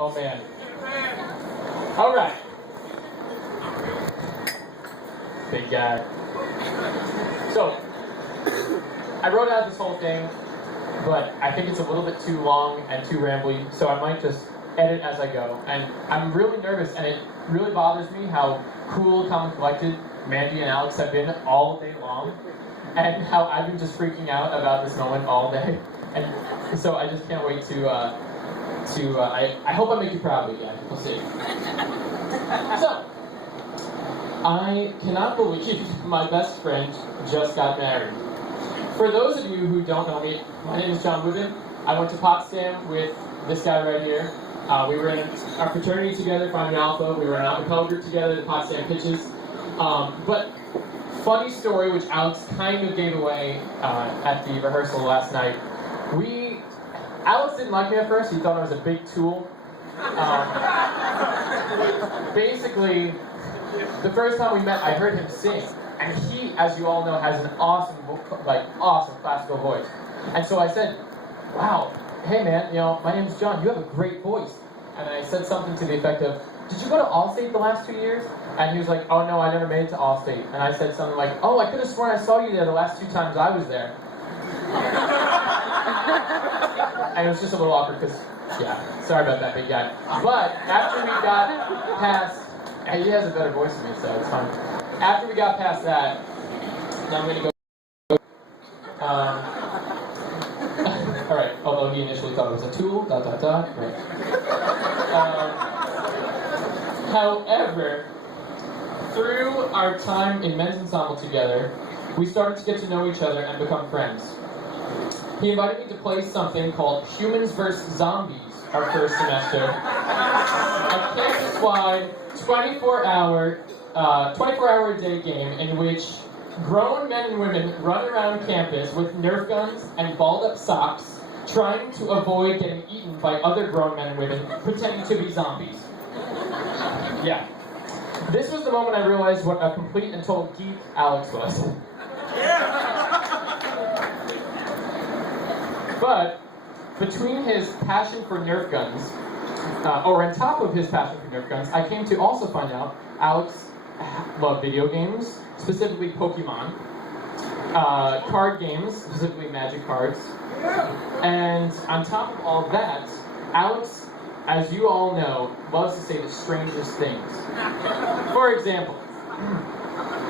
Oh man. All right. Big guy. So, I wrote out this whole thing, but I think it's a little bit too long and too rambly, so I might just edit as I go. And I'm really nervous, and it really bothers me how cool, calm, and collected Mandy and Alex have been all day long, and how I've been just freaking out about this moment all day. And so I just can't wait to I hope I make you proud, big guy. We'll see. So, I cannot believe my best friend just got married. For those of you who don't know me, my name is John Woodman. I went to Potsdam with this guy right here. We were in our fraternity together, Phi Mu Alpha. We were in an acapella group together at Potsdam Pitches. But funny story, which Alex kind of gave away at the rehearsal last night. Alex didn't like me at first. He thought I was a big tool. Basically, the first time we met, I heard him sing, and he, as you all know, has an awesome classical voice. And so I said, "Wow, hey man, my name's John. You have a great voice." And I said something to the effect of, "Did you go to Allstate the last 2 years?" And he was like, "Oh no, I never made it to Allstate." And I said something like, "Oh, I could have sworn I saw you there the last 2 times I was there." And it was just a little awkward because, yeah, sorry about that, big guy. But after we got past, he has a better voice than me, so it's fine. After we got past that, now I'm going to go. Alright, although he initially thought it was a tool, right. However, through our time in men's ensemble together, we started to get to know each other and become friends. He invited me to play something called Humans vs. Zombies our first semester. A campus-wide 24-hour a day game in which grown men and women run around campus with Nerf guns and balled-up socks, trying to avoid getting eaten by other grown men and women pretending to be zombies. Yeah. This was the moment I realized what a complete and total geek Alex was. But between his passion for Nerf guns, or on top of his passion for Nerf guns, I came to also find out Alex loved video games, specifically Pokemon, card games, specifically Magic cards, and on top of all that, Alex, as you all know, loves to say the strangest things. For example,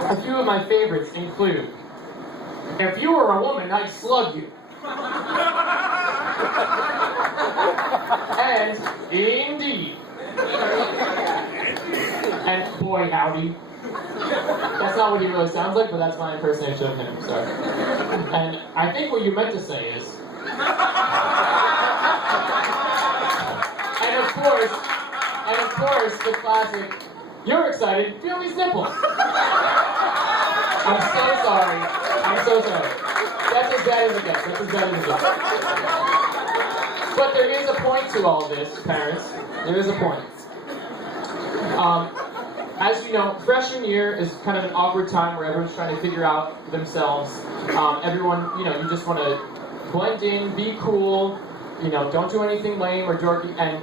a few of my favorites include, "If you were a woman, I'd slug you." And indeed. And boy howdy. That's not what he really sounds like, but that's my impersonation of him, sorry. And I think what you meant to say is, and of course, the classic, "You're excited, feel these nipples." I'm so sorry. That's as bad as it gets. But there is a point to all this, parents. There is a point. As you know, freshman year is kind of an awkward time where everyone's trying to figure out themselves. Everyone, you just want to blend in, be cool, don't do anything lame or dorky. And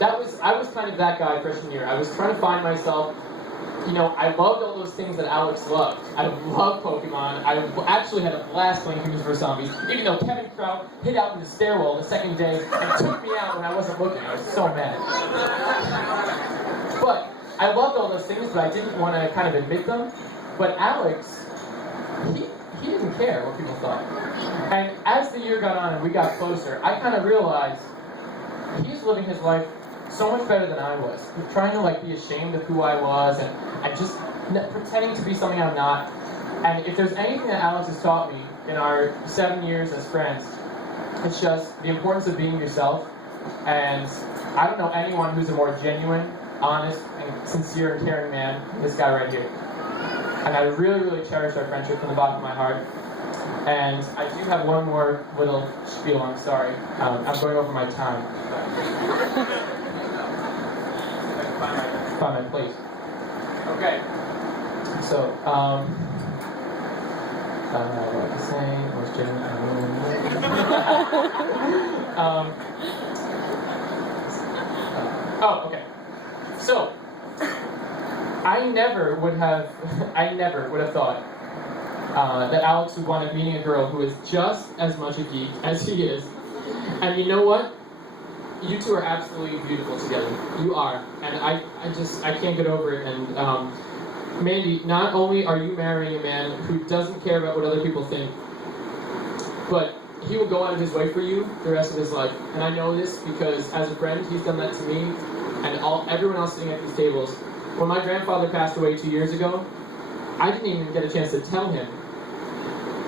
I was kind of that guy freshman year. I was trying to find myself. I loved all those things that Alex loved. I loved Pokemon. I actually had a blast playing Humans vs. Zombies, even though Kevin Kraut hid out in the stairwell the second day and took me out when I wasn't looking. I was so mad. But I loved all those things, but I didn't want to kind of admit them. But Alex, he didn't care what people thought. And as the year got on and we got closer, I kind of realized he's living his life so much better than I was. Trying to be ashamed of who I was and just pretending to be something I'm not. And if there's anything that Alex has taught me in our 7 years as friends, it's just the importance of being yourself. And I don't know anyone who's a more genuine, honest, and sincere and caring man than this guy right here. And I really, really cherish our friendship from the bottom of my heart. And I do have one more little spiel, I'm sorry. I'm going over my time. Find my place. Okay. So, what was I saying? I was Oh, okay. So, I never would have thought that Alex would wind up meeting a girl who is just as much a geek as he is. And you know what? You two are absolutely beautiful together. You are. And I can't get over it. And Mandy, not only are you marrying a man who doesn't care about what other people think, but he will go out of his way for you the rest of his life. And I know this because as a friend, he's done that to me and everyone else sitting at these tables. When my grandfather passed away 2 years ago, I didn't even get a chance to tell him.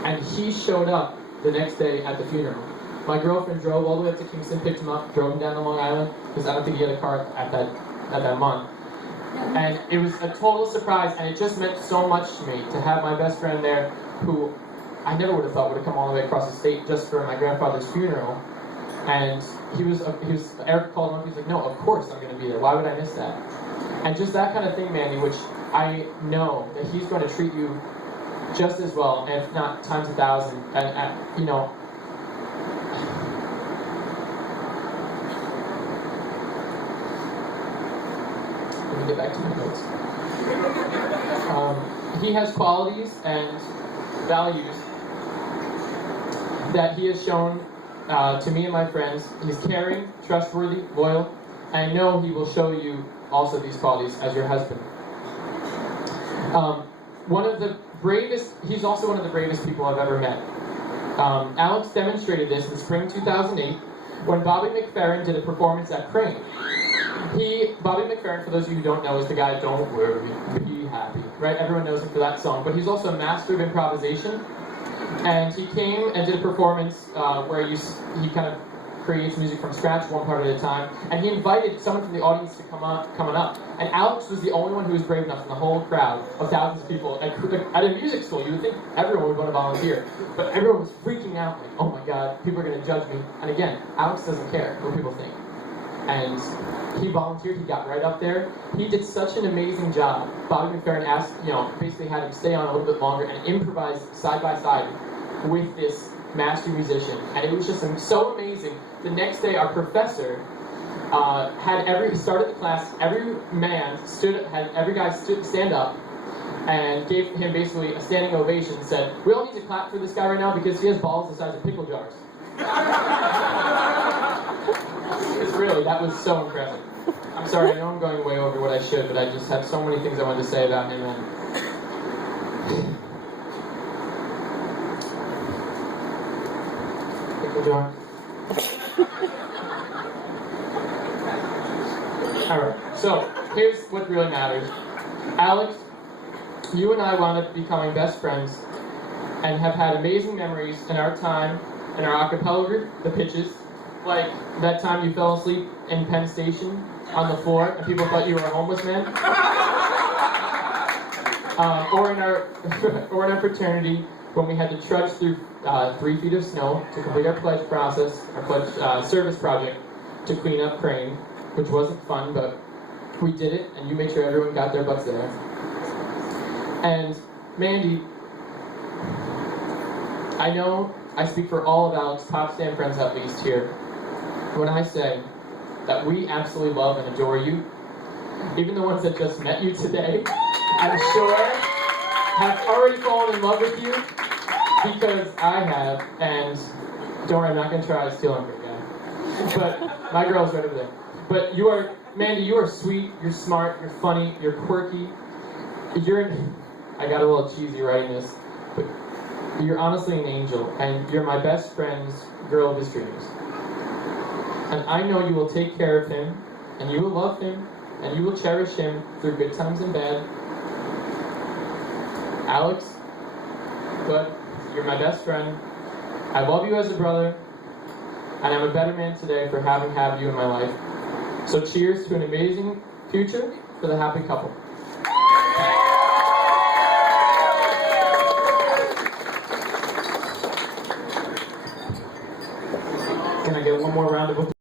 And he showed up the next day at the funeral. My girlfriend drove all the way up to Kingston, picked him up, drove him down to Long Island, because I don't think he had a car at that month. And it was a total surprise, and it just meant so much to me to have my best friend there, who I never would have thought would have come all the way across the state just for my grandfather's funeral. And Eric called him up, he's like, no, of course I'm going to be there. Why would I miss that? And just that kind of thing, Mandy, which I know that he's going to treat you just as well, and if not times 1,000. And you know, let me get back to my notes. He has qualities and values that he has shown to me and my friends. He's caring, trustworthy, loyal, and I know he will show you also these qualities as your husband. He's also one of the bravest people I've ever met. Alex demonstrated this in spring 2008 when Bobby McFerrin did a performance at Crane. Bobby McFerrin, for those of you who don't know, is the guy, Don't Worry, Be Happy, right? Everyone knows him for that song, but he's also a master of improvisation. And he came and did a performance where he kind of creates music from scratch, one part at a time, and he invited someone from the audience to come up. And Alex was the only one who was brave enough in the whole crowd of thousands of people at a music school. You would think everyone would want to volunteer, but everyone was freaking out, like, oh my God, people are going to judge me. And again, Alex doesn't care what people think. And he volunteered, he got right up there. He did such an amazing job. Bobby McFerrin basically had him stay on a little bit longer and improvise side by side with this master musician. And it was just so amazing. The next day, our professor started the class, every guy stand up and gave him basically a standing ovation and said, we all need to clap for this guy right now because he has balls the size of pickle jars. Because really, that was so impressive. I'm sorry, I know I'm going way over what I should, but I just have so many things I wanted to say about him. Pickle jar. Alright, so here's what really matters. Alex, you and I wound up becoming best friends and have had amazing memories in our time in our a cappella group, the Pitches. Like that time you fell asleep in Penn Station on the floor and people thought you were a homeless man. Or in our fraternity when we had to trudge through 3 feet of snow to complete our pledge service project to clean up Crane, which wasn't fun, but we did it, and you made sure everyone got their butts there. And Mandy, I know I speak for all of Alex's top stand friends at least here when I say that we absolutely love and adore you. Even the ones that just met you today, I'm sure, have already fallen in love with you, because I have, and don't worry, I'm not going to try to steal them, guy. But my girl's right over there. But Mandy, you are sweet, you're smart, you're funny, you're quirky. I got a little cheesy writing this, but you're honestly an angel, and you're my best friend's girl of his dreams. And I know you will take care of him, and you will love him, and you will cherish him through good times and bad. Alex, but you're my best friend. I love you as a brother, and I'm a better man today for having had you in my life. So cheers to an amazing future for the happy couple. Can I get one more round of applause?